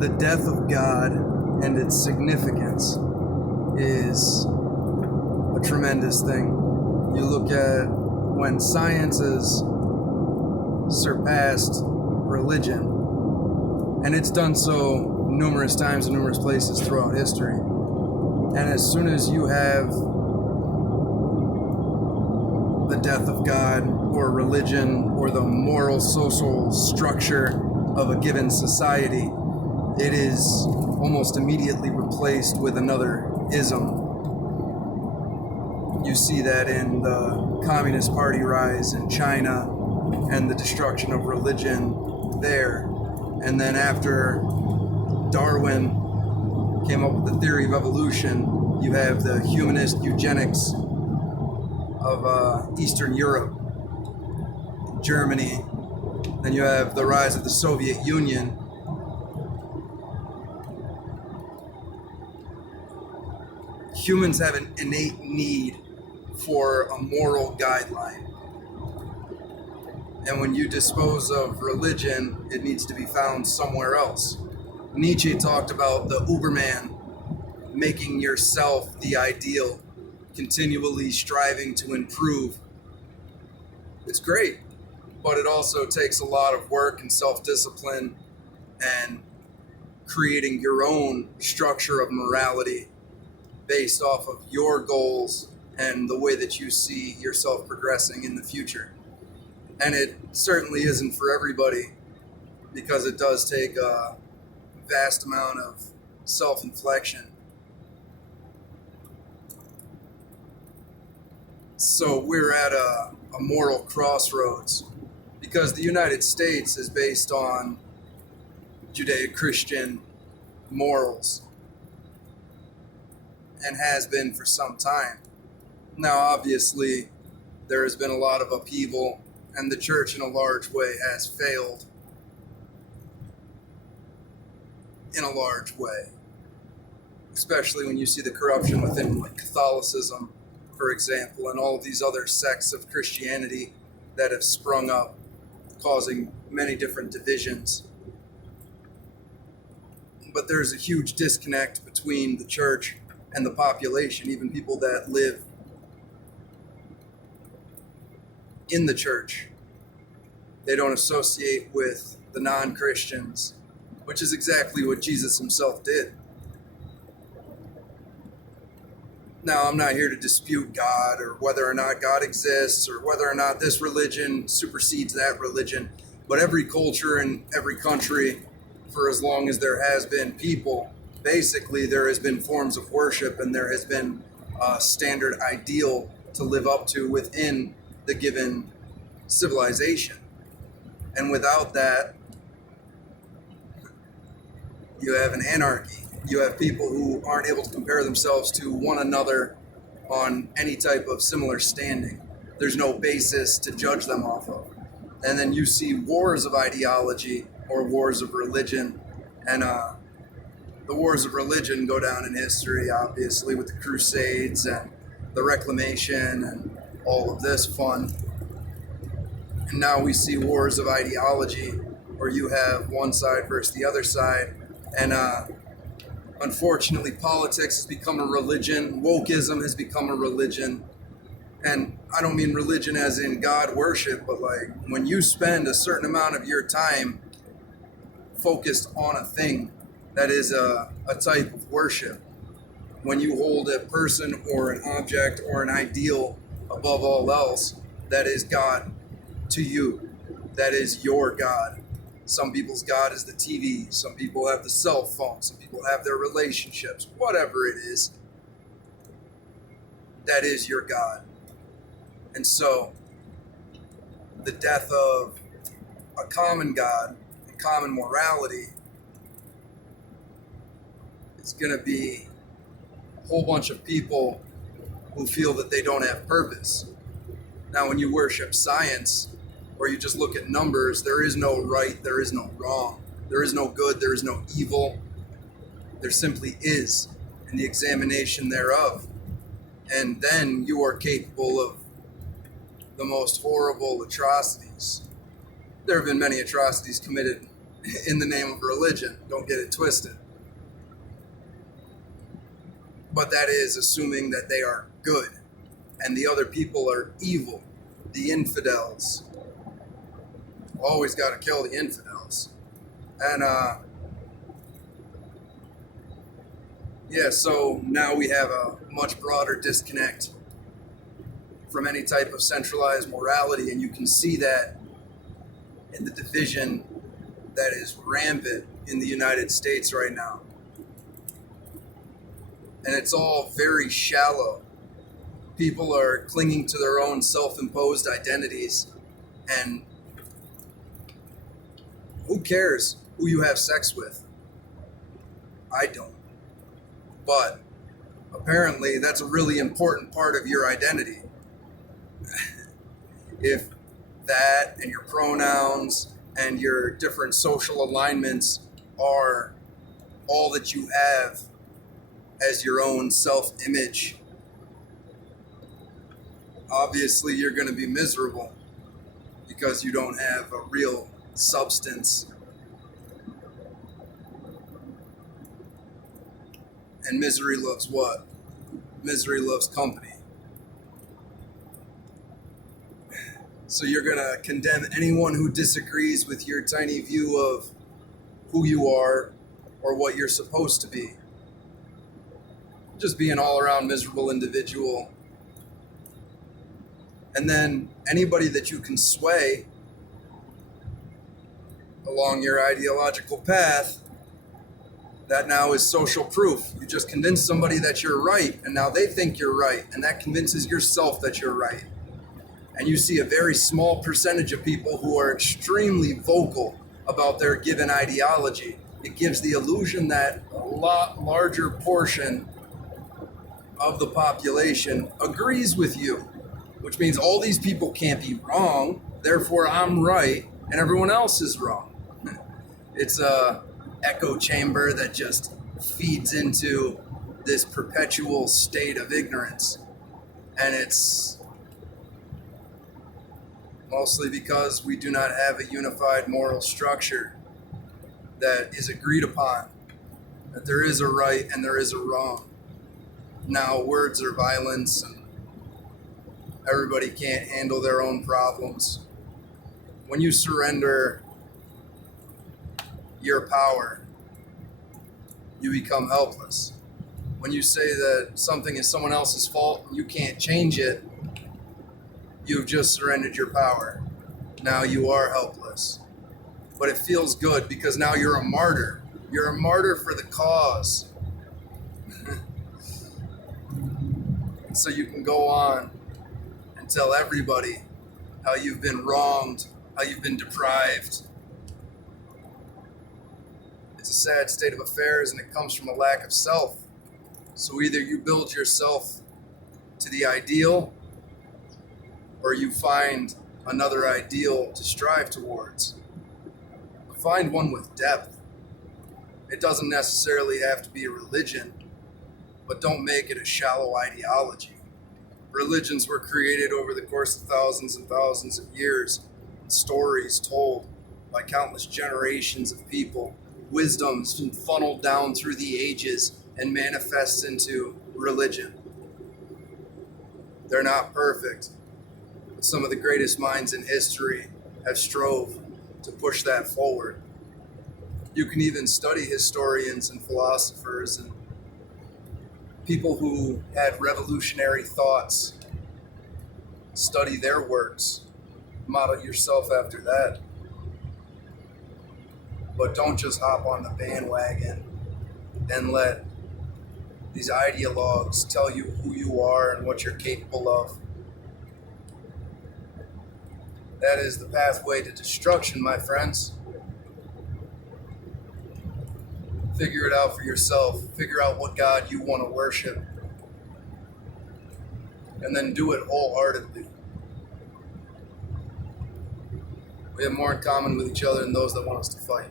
the death of God and its significance is a tremendous thing. You look at when science has surpassed religion, and it's done so numerous times in numerous places throughout history. And as soon as you have the death of God or religion or the moral social structure of a given society, it is almost immediately replaced with another ism. You see that in the Communist Party rise in China and the destruction of religion there. And then after Darwin came up with the theory of evolution, you have the humanist eugenics of Eastern Europe, Germany. Then you have the rise of the Soviet Union. Humans have an innate need for a moral guideline. And when you dispose of religion, it needs to be found somewhere else. Nietzsche talked about the Uberman, making yourself the ideal, continually striving to improve. It's great, but it also takes a lot of work and self-discipline and creating your own structure of morality based off of your goals and the way that you see yourself progressing in the future. And it certainly isn't for everybody, because it does take a vast amount of self-inflection. So we're at a moral crossroads, because the United States is based on Judeo-Christian morals and has been for some time. Now, obviously, there has been a lot of upheaval, and the church in a large way has failed in a large way, especially when you see the corruption within like Catholicism, for example, and all of these other sects of Christianity that have sprung up, causing many different divisions. But there's a huge disconnect between the church and the population, even people that live in the church. They don't associate with the non-Christians, which is exactly what Jesus himself did. Now, I'm not here to dispute God or whether or not God exists or whether or not this religion supersedes that religion, but every culture and every country, for as long as there has been people, basically there has been forms of worship, and there has been a standard ideal to live up to within the given civilization. And without that, you have an anarchy. You have people who aren't able to compare themselves to one another on any type of similar standing. There's no basis to judge them off of. And then you see wars of ideology or wars of religion. And the wars of religion go down in history, obviously, with the Crusades and the Reclamation and all of this fun. And now we see wars of ideology, where you have one side versus the other side. And unfortunately, politics has become a religion. Wokeism has become a religion. And I don't mean religion as in God worship, but like when you spend a certain amount of your time focused on a thing, that is a type of worship. When you hold a person or an object or an ideal above all else, that is God to you. That is your God. Some people's God is the TV. Some people have the cell phone. Some people have their relationships. Whatever it is, that is your God. And so, the death of a common God and common morality is going to be a whole bunch of people who feel that they don't have purpose. Now, when you worship science, or you just look at numbers, there is no right, there is no wrong. There is no good, there is no evil. There simply is, and the examination thereof. And then you are capable of the most horrible atrocities. There have been many atrocities committed in the name of religion. Don't get it twisted. But that is assuming that they are good and the other people are evil, the infidels. Always got to kill the infidels. And yeah, so now we have a much broader disconnect from any type of centralized morality, and you can see that in the division that is rampant in the United States right now. And it's all very shallow. People are clinging to their own self-imposed identities, and who cares who you have sex with? I don't. But apparently that's a really important part of your identity. If that and your pronouns and your different social alignments are all that you have as your own self-image, obviously you're going to be miserable because you don't have a real substance. And misery loves what? Misery loves company. So you're going to condemn anyone who disagrees with your tiny view of who you are or what you're supposed to be. Just be an all-around miserable individual. And then anybody that you can sway along your ideological path, that now is social proof. You just convince somebody that you're right, and now they think you're right, and that convinces yourself that you're right. And you see a very small percentage of people who are extremely vocal about their given ideology. It gives the illusion that a lot larger portion of the population agrees with you, which means all these people can't be wrong, therefore I'm right, and everyone else is wrong. It's a echo chamber that just feeds into this perpetual state of ignorance. And it's mostly because we do not have a unified moral structure that is agreed upon, that there is a right and there is a wrong. Now, words are violence, and everybody can't handle their own problems. When you surrender your power, you become helpless. When you say that something is someone else's fault and you can't change it, you've just surrendered your power. Now you are helpless. But it feels good because now you're a martyr. You're a martyr for the cause. So you can go on and tell everybody how you've been wronged, how you've been deprived. It's a sad state of affairs, and it comes from a lack of self. So either you build yourself to the ideal, or you find another ideal to strive towards. But find one with depth. It doesn't necessarily have to be a religion, but don't make it a shallow ideology. Religions were created over the course of thousands and thousands of years, stories told by countless generations of people. Wisdom's been funneled down through the ages and manifests into religion. They're not perfect, but some of the greatest minds in history have strove to push that forward. You can even study historians and philosophers and people who had revolutionary thoughts. Study their works. Model yourself after that. But don't just hop on the bandwagon and let these ideologues tell you who you are and what you're capable of. That is the pathway to destruction, my friends. Figure it out for yourself. Figure out what God you want to worship. And then do it wholeheartedly. We have more in common with each other than those that want us to fight.